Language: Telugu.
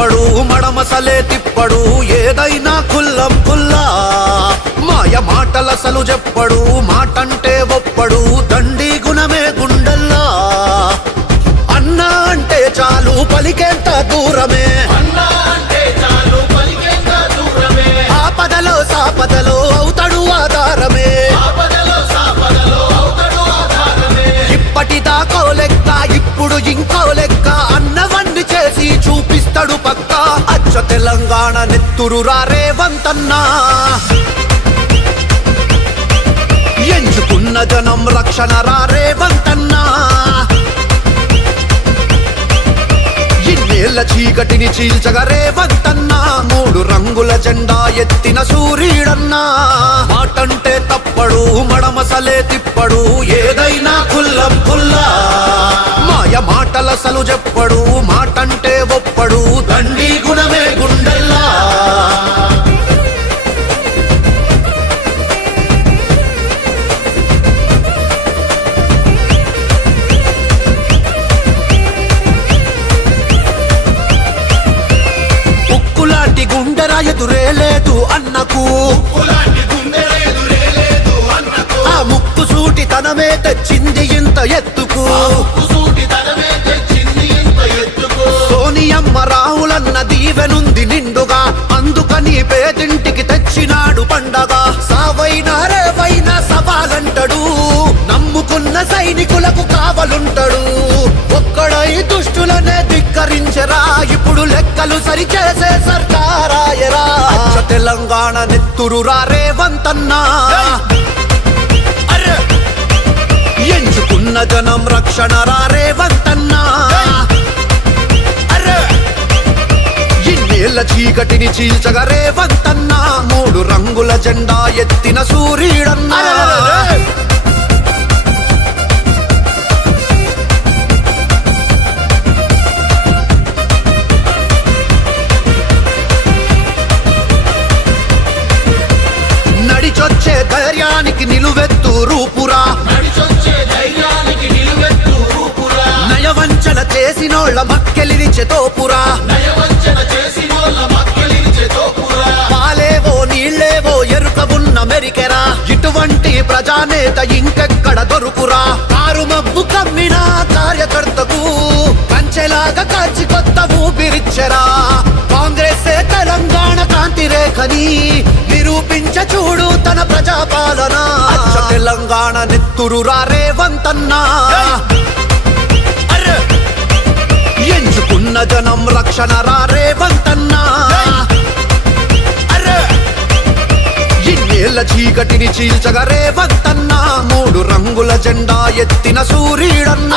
మడమసలే తిప్పడు ఏదైనా కుల్లం కుల్లా. మాయ మాటలసలు చెప్పడు మాటంటే ఒప్పడు దండి గుణమే గుండల్లా. అన్నా అంటే చాలు పలికేంత దూరమే. తెలంగాణ నెత్తురు రేవంతన్నా. ఎంచుకున్న జనం రక్షణ రేవంతన్నా. ఇన్నేళ్ళ చీకటిని చీల్చగా రేవంతన్నా. మూడు రంగుల జెండా ఎత్తిన సూర్యుడన్నా మాటంటే తప్పడు మడమసలే తిప్పడు ఏదైనా కుల్లం కుల్లా. మాయ మాటలసలు చెప్పడు మాటంటే ఒప్పడు అన్నకు. ఆ ముక్కు సూటి తనమే తెచ్చింది ఇంత ఎత్తుకు. సోనియమ్మ రాహులన్న దీవెనుంది నిండుగా. అందుకని పేదింటికి తెచ్చినాడు పండగ. సావైనా రేవైనా సవాలంటడు. నమ్ముకున్న సైనికులకు కావలుంటడు. ఒక్కడై దుష్టులనే ధిక్కరించరా. ఇప్పుడు లెక్కలు సరిచేసే సర్ తెలంగాణ నెత్తురురా రేవంతన్నా. అరే! ఎంచుకున్న జనం రక్షణ రా రేవంతన్నా. అరే! ఇన్నేళ్ళ చీకటిని చీల్చగా రేవంతన్నా. మూడు రంగుల జెండా ఎత్తిన సూర్యుడన్నా నిలువెత్తు రూపురా నయవంచన చేసినోళ్ళ మక్కెలిరిచె తోపురా పాలేవో నీళ్ళేవో ఎరుక ఉన్న మెరికెరా. ఇటువంటి ప్రజానేత ఇంకెక్కడ దొరుకురా? కారు మబ్బు కమ్మిన కార్యకర్తకు కంచెలాగా కాచి కొత్త ఊపిరిచ్చరా. కాంగ్రెస్ తెలంగాణ కాంతి రేఖని నూతన ప్రజాపాలన. తెలంగాణ నెత్తురు రేవంతన్నా. అరే! ఎంచుకున్న జనం రక్షణ రా రేవంతన్నా. అరే! ఇన్నేళ్ళ చీకటిని చీల్చగా రేవంతన్నా. మూడు రంగుల జెండా ఎత్తిన సూర్యుడన్నా